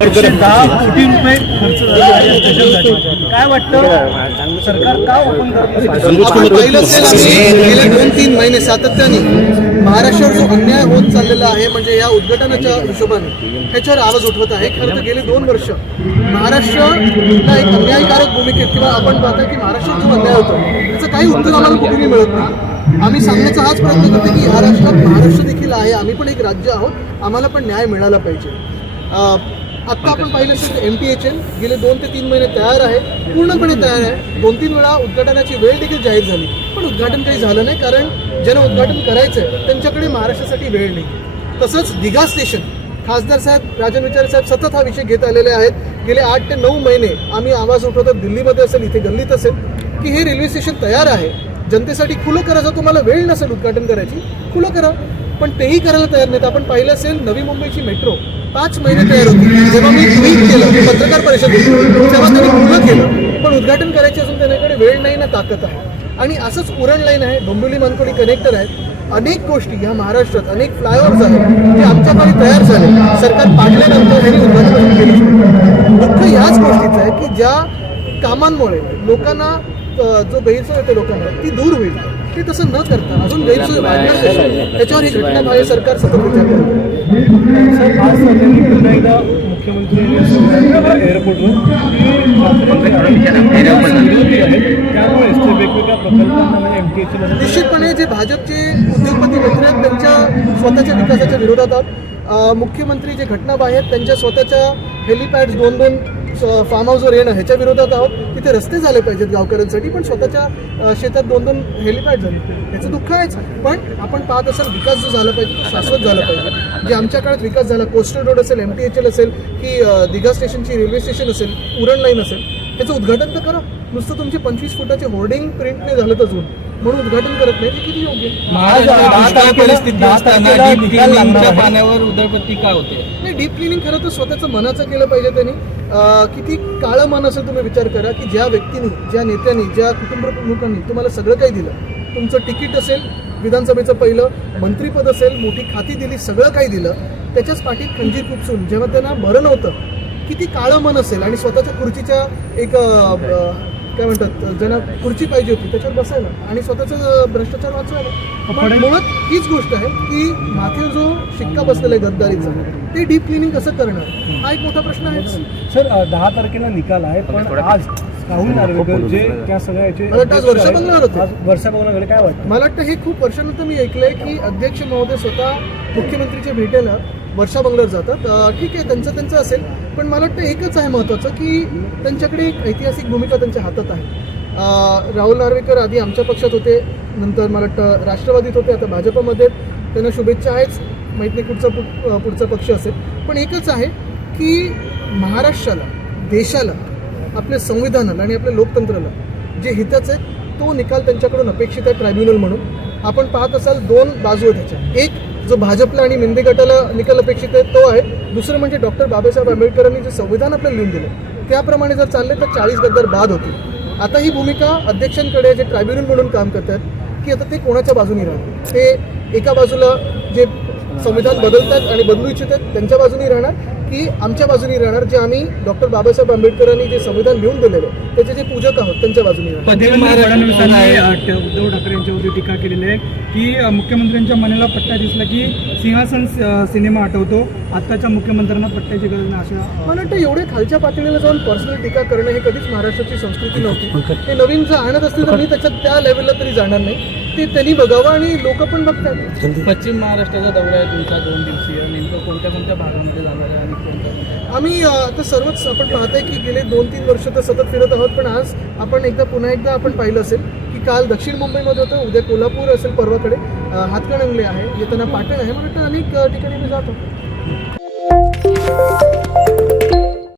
₹10 कोटी खर्च झाला आहे स्टेशनसाठी. काय वाटतं सरकार का ओपन आपण पाहिलं असेल गेले 2-3 महिने सातत्याने महाराष्ट्रावर जो अन्याय होत चाललेला आहे म्हणजे या उद्घाटनाच्या हिशोबाने ह्याच्यावर आवाज उठवत आहे. खरं तर गेले 2 वर्ष महाराष्ट्राला एक अन्यायकारक भूमिकेत किंवा आपण पाहता की महाराष्ट्रात जो अन्याय होतो त्याचं काही उत्तर आम्हाला कुठेही मिळत नाही. आम्ही सांगण्याचा हाच प्रयत्न करतो की या राष्ट्रात महाराष्ट्र देखील आहे, आम्ही पण एक राज्य आहोत, आम्हाला पण न्याय मिळाला पाहिजे. आत्ता आपण पाहिलं असेल MTHN गेले 2 ते 3 महिने तयार आहे, पूर्णपणे तयार आहे. 2-3 वेळा उद्घाटनाची वेळ देखील जाहीर झाली, पण उद्घाटन काही झालं नाही कारण ज्यांना उद्घाटन करायचं आहे त्यांच्याकडे महाराष्ट्रासाठी वेळ नाही. तसंच दिघा स्टेशन खासदार साहेब राजन विचारे साहेब सतत हा विषय घेत आलेले आहेत. गेले 8 ते 9 महिने आम्ही आवाज उठवतो, दिल्लीमध्ये असेल इथे गल्लीत असेल, की हे रेल्वे स्टेशन तयार आहे, जनतेसाठी खुलं करा. जर तुम्हाला वेळ नसेल उद्घाटन करायची खुलं करा, पण तेही करायला तयार नाहीत. आपण पाहिलं असेल नवी मुंबईची मेट्रो 5 महिने तयार होती. जेव्हा मी ट्विट केलं पत्रकार परिषदेत तेव्हा त्यांनी पूर्ण केलं, पण उद्घाटन करायचे असून त्यांच्याकडे वेळ नाही ना ताकद आहे. आणि असंच उरण लाईन आहे, डोंबिवली मनकोडी कनेक्टर आहेत, अनेक गोष्टी ह्या महाराष्ट्रात अनेक फ्लायओव्हर्स आहेत जे आमच्या काळी तयार झाले, सरकार पाडल्यानंतर ह्यांनी उद्घाटन केलं. दुःख ह्याच गोष्टीचं आहे की ज्या कामांमुळे लोकांना जो गैरसोय होते लोकांना ती दूर होईल, ते तसं न करता अजून गैरसोय वाढणार त्याच्यावर ही घटना बाह्य सरकार सतत विचार करतं. सर आज त्यांनी पुन्हा एकदा मुख्यमंत्री एअरपोर्टवर त्यामुळे वेगवेगळ्या प्रकल्पांना म्हणजे MTHN निश्चितपणे जे भाजपचे उद्योगपती मित्र आहेत त्यांच्या स्वतःच्या विकासाच्या विरोधात आहोत. मुख्यमंत्री जे घटनाबाह्य आहेत त्यांच्या स्वतःच्या हेलिपॅड्स 2-2 फार्म हाऊसवर येणं ह्याच्या विरोधात आहोत. तिथे रस्ते झाले पाहिजेत गावकऱ्यांसाठी, पण स्वतःच्या शेतात 2-2 हेलिपॅड झाले, याचं दुःख आहेच. पण आपण पाहत असाल विकास जो झाला पाहिजे शाश्वत झाला पाहिजे. जे आमच्या काळात विकास झाला, कोस्टल रोड असेल, MTHL असेल, की दिघा स्टेशनची रेल्वे स्टेशन असेल, उरण लाईन असेल, त्याचं उद्घाटन तर करा. नुसतं तुमचे 25 फुटाचे होर्डिंग प्रिंट नाही झालं तर अजून म्हणून उद्घाटन करत नाही, ते किती योग्य. परिस्थिती असताना डीप क्लिनिंगच्या पाण्यावर उधळपट्टी का होते? नाही, डीप क्लिनिंग खरं तर स्वतःचं मनाचं केलं पाहिजे त्यांनी. किती काळं मन असेल तुम्ही विचार करा की ज्या व्यक्तींनी, ज्या नेत्यांनी, ज्या कुटुंब प्रमुखांनी तुम्हाला सगळं काही दिलं, तुमचं तिकीट असेल, विधानसभेचं पहिलं मंत्रीपद असेल, मोठी खाती दिली, सगळं काही दिलं, त्याच्याच पाठीत खंजीर खुपसून जेव्हा त्यांना बरं नव्हतं, किती काळं मन असेल. आणि स्वतःच्या खुर्चीच्या एक काय म्हणतात, ज्यांना खुर्ची पाहिजे होती त्याच्यावर बसायला आणि स्वतःचं भ्रष्टाचार वाचवायला. मुळात हीच गोष्ट आहे की माथेवर जो शिक्का बसलेला आहे गद्दारीचा, ते डीप क्लिनिंग कसं करणार, हा एक मोठा प्रश्न आहे. सर 10 तारखेला निकाल आहे, पण आज राहुल नार्वेकर जे त्या सगळ्याचे मला वाटतं आज वर्षा बंगल्यावर होते. वर्षा बंगल्याकडे काय वाटतं? मला वाटतं हे खूप वर्षानंतर मी ऐकलंय की अध्यक्ष महोदय स्वतः मुख्यमंत्रीच्या भेटेला वर्षा बंगल्यावर जातात. ठीक आहे, त्यांचं असेल, पण मला वाटतं एकच आहे महत्त्वाचं की त्यांच्याकडे एक ऐतिहासिक भूमिका त्यांच्या हातात आहे. राहुल नार्वेकर आधी आमच्या पक्षात होते, नंतर मला वाटतं राष्ट्रवादीत होते, आता भाजपमध्ये. त्यांना शुभेच्छा आहेच, माहीत नाही पुढचा पक्ष असेल, पण एकच आहे की महाराष्ट्राला, देशाला, आपल्या संविधानाला आणि आपल्या लोकतंत्राला जे हिताचं आहे तो निकाल त्यांच्याकडून अपेक्षित आहे ट्रायब्युनल म्हणून. आपण पाहत असाल 2 बाजू आहेत त्याच्या. एक जो भाजपला आणि मिंदे गटाला निकाल अपेक्षित आहे तो आहे, दुसरं म्हणजे डॉक्टर बाबासाहेब आंबेडकरांनी जे संविधान आपल्याला लिहून दिलं त्याप्रमाणे जर चालले तर 40 गद्दार बाद होतील. आता ही भूमिका अध्यक्षांकडे जे ट्रायब्युनल म्हणून काम करतात की आता ते कोणाच्या बाजूनी राहणार. ते एका बाजूला जे संविधान बदलतात आणि बदलू इच्छितात त्यांच्या बाजूनी राहणार की आमच्या बाजूनी राहणार, जे आम्ही डॉक्टर बाबासाहेब आंबेडकरांनी जे संविधान लिहून दिलेलं त्याचे जे पूजक आहोत त्यांच्या बाजूनी राहणार. उद्धव ठाकरे यांच्यावरती टीका केलेली आहे की मुख्यमंत्र्यांच्या मनाला पट्टा दिसला की सिंहासन सिनेमा आठवतो, आत्ताच्या मुख्यमंत्र्यांना पट्ट्याची गरज नाही. अशा मला वाटतं एवढे खालच्या पातळीला जाऊन पर्सनल टीका करणं हे कधीच महाराष्ट्राची संस्कृती नव्हती. हे नवीन जर आणत असतील तर मी त्याच्यात त्या लेवलला तरी जाणार नाही. ते त्यांनी बघावं आणि लोक पण बघतात. पश्चिम महाराष्ट्राचा दौरा आहे तुमचा 2 दिवसीय, नेमकं कोणत्या भागामध्ये जाणार आहे आणि कोणत्या? आम्ही आता सर्वच आपण पाहतोय की गेले 2-3 वर्ष तर सतत फिरत आहोत, पण आज आपण पुन्हा एकदा आपण पाहिलं असेल की काल दक्षिण मुंबईमध्ये होतं, उद्या कोल्हापूर असेल, परवाकडे हातकणंगले आहे, येताना पाटण आहे. मला वाटतं अनेक ठिकाणी मी जातो.